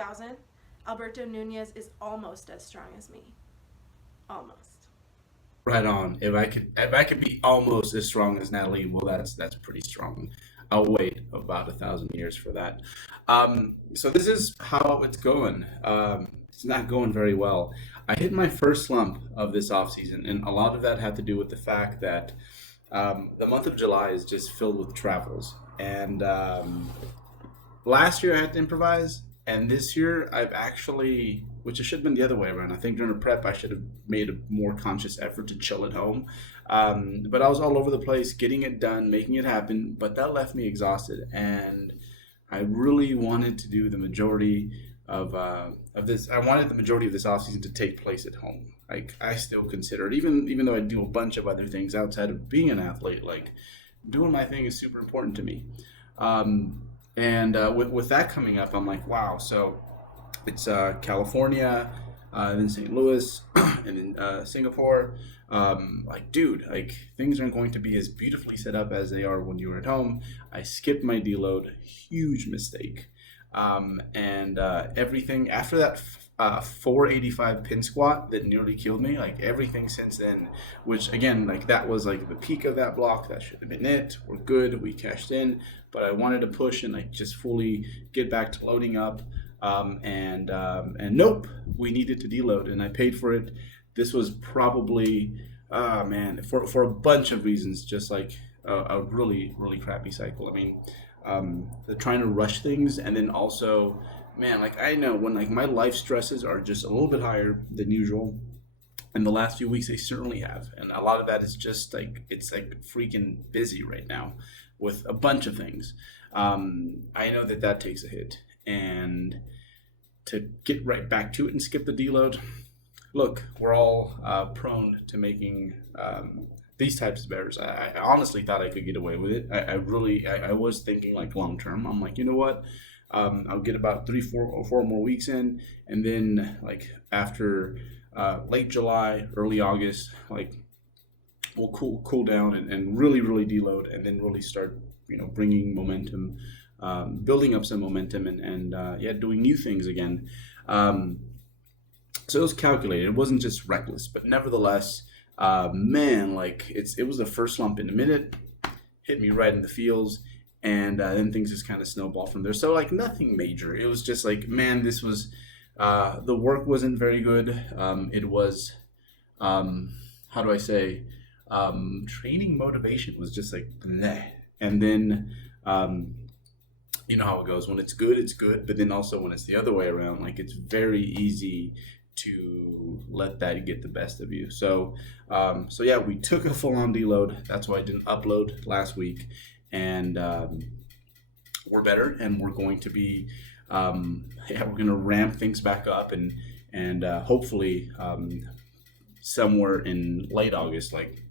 2000, Alberto Nunez is almost as strong as me. Almost. Right on. If I could be almost as strong as Natalie, well, that's pretty strong. I'll wait about 1,000 years for that. So this is how it's going. It's not going very well. I hit my first slump of this off season, and a lot of that had to do with the fact that the month of July is just filled with travels. And last year I had to improvise, and this year I've actually, which it should have been the other way around. I think during the prep I should have made a more conscious effort to chill at home. But I was all over the place, getting it done, making it happen. But that left me exhausted, and I really wanted to do the majority of this. I wanted the majority of this offseason to take place at home. Like I still consider it, even though I do a bunch of other things outside of being an athlete. Like doing my thing is super important to me. And with that coming up, I'm like, wow. So it's California, then St. Louis, and then Singapore. Like, dude, like things aren't going to be as beautifully set up as they are when you're at home. I skipped my deload, huge mistake. And everything after that 485 pin squat that nearly killed me, like everything since then, which again, like that was like the peak of that block. That should have been it. We're good. We cashed in, but I wanted to push and like just fully get back to loading up. And nope, we needed to deload, and I paid for it. This was probably, man, for a bunch of reasons, just like a really really crappy cycle. I mean, the trying to rush things, and then also, man, like I know when like my life stresses are just a little bit higher than usual. In the last few weeks, they certainly have, and a lot of that is just like it's like freaking busy right now with a bunch of things. I know that that takes a hit, and to get right back to it and skip the deload. Look, we're all prone to making these types of errors. I honestly thought I could get away with it. I was thinking like long term. I'm like, you know what? I'll get about 3, 4 more weeks in, and then like after late July, early August, like we'll cool down and really really deload, and then really start bringing momentum, building up some momentum, and yeah, doing new things again. So it was calculated. It wasn't just reckless, but nevertheless, man, like it was the first slump in a minute, hit me right in the feels, and then things just kind of snowballed from there. So like nothing major. It was just like, man, this was the work wasn't very good. It was how do I say? Training motivation was just like meh. And then you know how it goes. When it's good, it's good. But then also when it's the other way around, like it's very easy to let that get the best of you. So yeah, we took a full-on deload. That's why I didn't upload last week, and we're better, and we're going to be yeah, we're going to ramp things back up, and hopefully somewhere in late August, like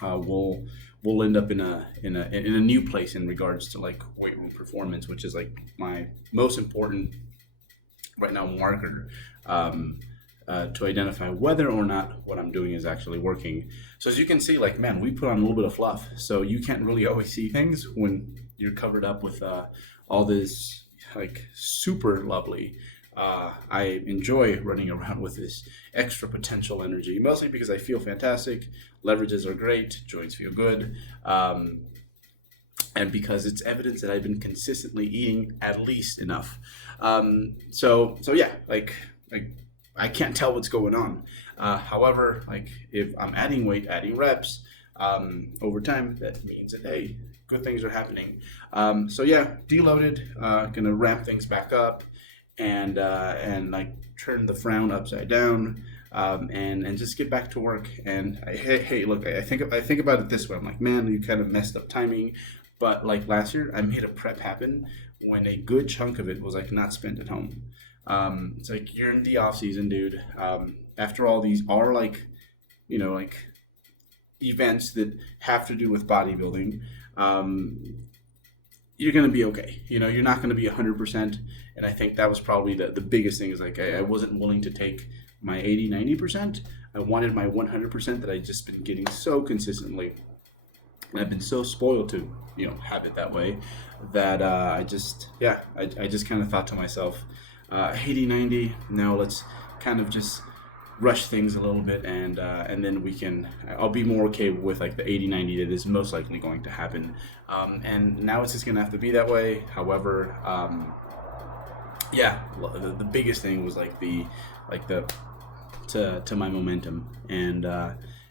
we'll end up in a new place in regards to like weight room performance, which is like my most important right now marker, to identify whether or not what I'm doing is actually working. So as you can see, like, man, we put on a little bit of fluff, so you can't really always see things when you're covered up with all this like super lovely. I enjoy running around with this extra potential energy, mostly because I feel fantastic. Leverages are great, joints feel good, and because it's evidence that I've been consistently eating at least enough. So yeah, like I can't tell what's going on. However, like if I'm adding weight, adding reps over time, that means that hey, good things are happening. So yeah, deloaded, gonna ramp things back up, and like turn the frown upside down, and just get back to work. And hey, look, I think about it this way. I'm like, man, you kind of messed up timing, but like last year, I made a prep happen when a good chunk of it was like not spent at home. It's like you're in the off season, dude. After all, these are like, like events that have to do with bodybuilding. You're gonna be okay. You're not gonna be 100%. And I think that was probably the biggest thing is like I wasn't willing to take my 80, 90%. I wanted my 100% that I just been getting so consistently. And I've been so spoiled to, have it that way that I just kind of thought to myself, 80, 90. Now let's kind of just rush things a little bit, and then I'll be more okay with like the 80, 90 that is most likely going to happen. And now it's just gonna have to be that way. However, yeah, the biggest thing was like the to my momentum, and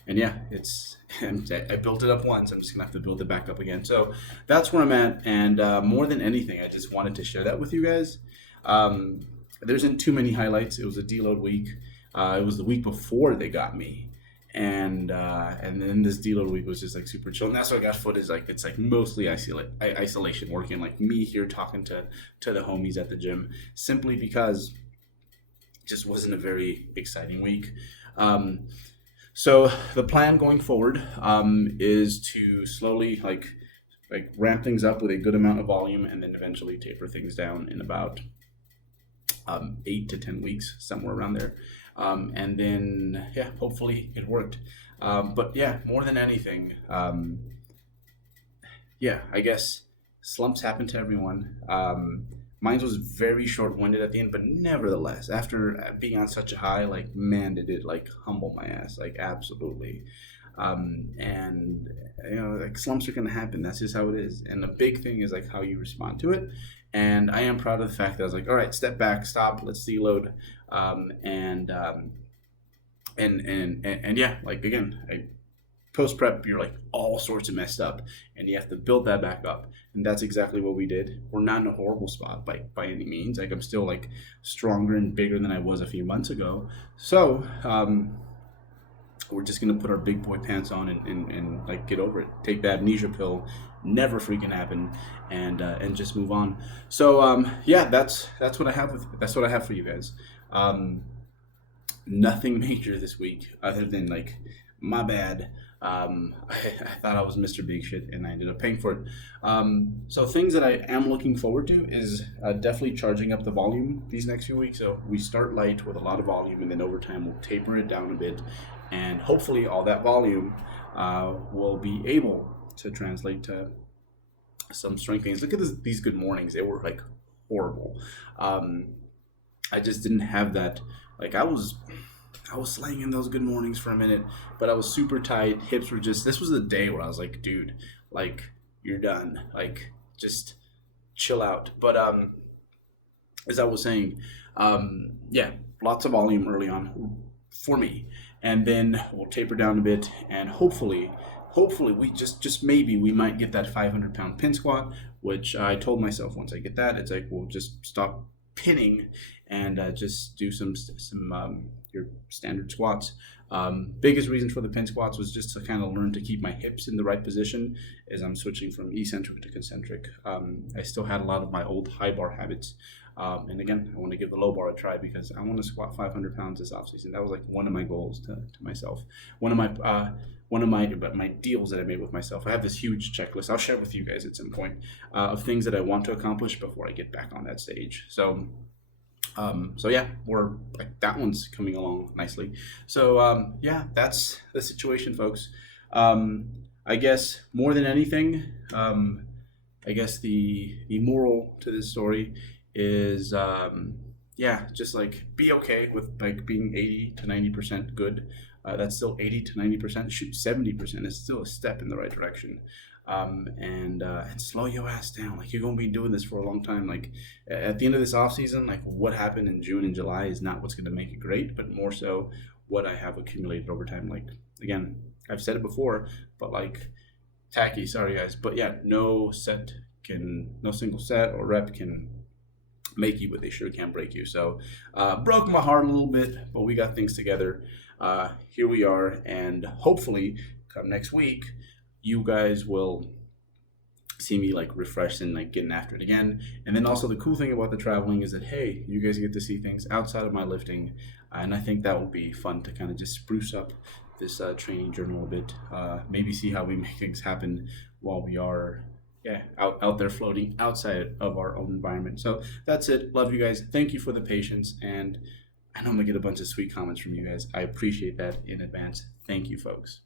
yeah, it's I built it up once. I'm just gonna have to build it back up again. So that's where I'm at, and more than anything, I just wanted to share that with you guys. There isn't too many highlights. It was a deload week. It was the week before they got me, and then this deload week was just like super chill. And that's why I got foot is like it's like mostly isolation, working like me here talking to the homies at the gym, simply because it just wasn't a very exciting week. So the plan going forward is to slowly like ramp things up with a good amount of volume, and then eventually taper things down in about 8 to 10 weeks, somewhere around there. And then, yeah, hopefully it worked. But yeah, more than anything, yeah, I guess slumps happen to everyone. Mine was very short-winded at the end, but nevertheless, after being on such a high, like, man, did it like humble my ass, like, absolutely. And you know, like slumps are gonna happen. That's just how it is. And the big thing is like how you respond to it. And I am proud of the fact that I was like, all right, step back, stop, let's deload. And yeah, like again, post prep, you're like all sorts of messed up, and you have to build that back up. And that's exactly what we did. We're not in a horrible spot by any means. Like I'm still like stronger and bigger than I was a few months ago. So we're just gonna put our big boy pants on and like get over it. Take the amnesia pill, never freaking happen, and just move on. So yeah, that's what I have. That's what I have for you guys. Nothing major this week other than like my bad. I thought I was Mr. Big Shit and I ended up paying for it. So things that I am looking forward to is definitely charging up the volume these next few weeks. So we start light with a lot of volume, and then over time we'll taper it down a bit, and hopefully all that volume will be able to translate to some strength gains. Look at these good mornings. They were like horrible. I just didn't have that. Like I was slanging those good mornings for a minute, but I was super tight. Hips were just, this was the day where I was like, dude, like you're done. Like just chill out. But as I was saying, yeah, lots of volume early on for me. And then we'll taper down a bit, and hopefully we just maybe we might get that 500-pound pin squat, which I told myself once I get that, it's like we'll just stop pinning and just do some your standard squats. Biggest reason for the pin squats was just to kind of learn to keep my hips in the right position as I'm switching from eccentric to concentric. I still had a lot of my old high bar habits. And again, I want to give the low bar a try because I want to squat 500 pounds this offseason. That was like one of my goals to myself. One of my deals that I made with myself. I have this huge checklist. I'll share with you guys at some point of things that I want to accomplish before I get back on that stage. So yeah, we're like that one's coming along nicely. So yeah, that's the situation, folks. I guess more than anything, I guess the moral to this story is yeah, just like be okay with like being 80 to 90% good. That's still 80 to 90%. Shoot, 70% is still a step in the right direction. And slow your ass down. Like you're gonna be doing this for a long time. Like at the end of this off season, like what happened in June and July is not what's gonna make it great, but more so what I have accumulated over time. Like again, I've said it before, but like tacky, sorry guys, but yeah, no single set or rep can make you, but they sure can break you. So broke my heart a little bit, but we got things together. Here we are, and hopefully come next week you guys will see me like refreshed and like getting after it again. And then also the cool thing about the traveling is that, hey, you guys get to see things outside of my lifting, and I think that will be fun to kind of just spruce up this training journal a bit. Maybe see how we make things happen while we are out there floating outside of our own environment. So that's it. Love you guys. Thank you for the patience, and I know I'm gonna get a bunch of sweet comments from you guys. I appreciate that in advance. Thank you, folks.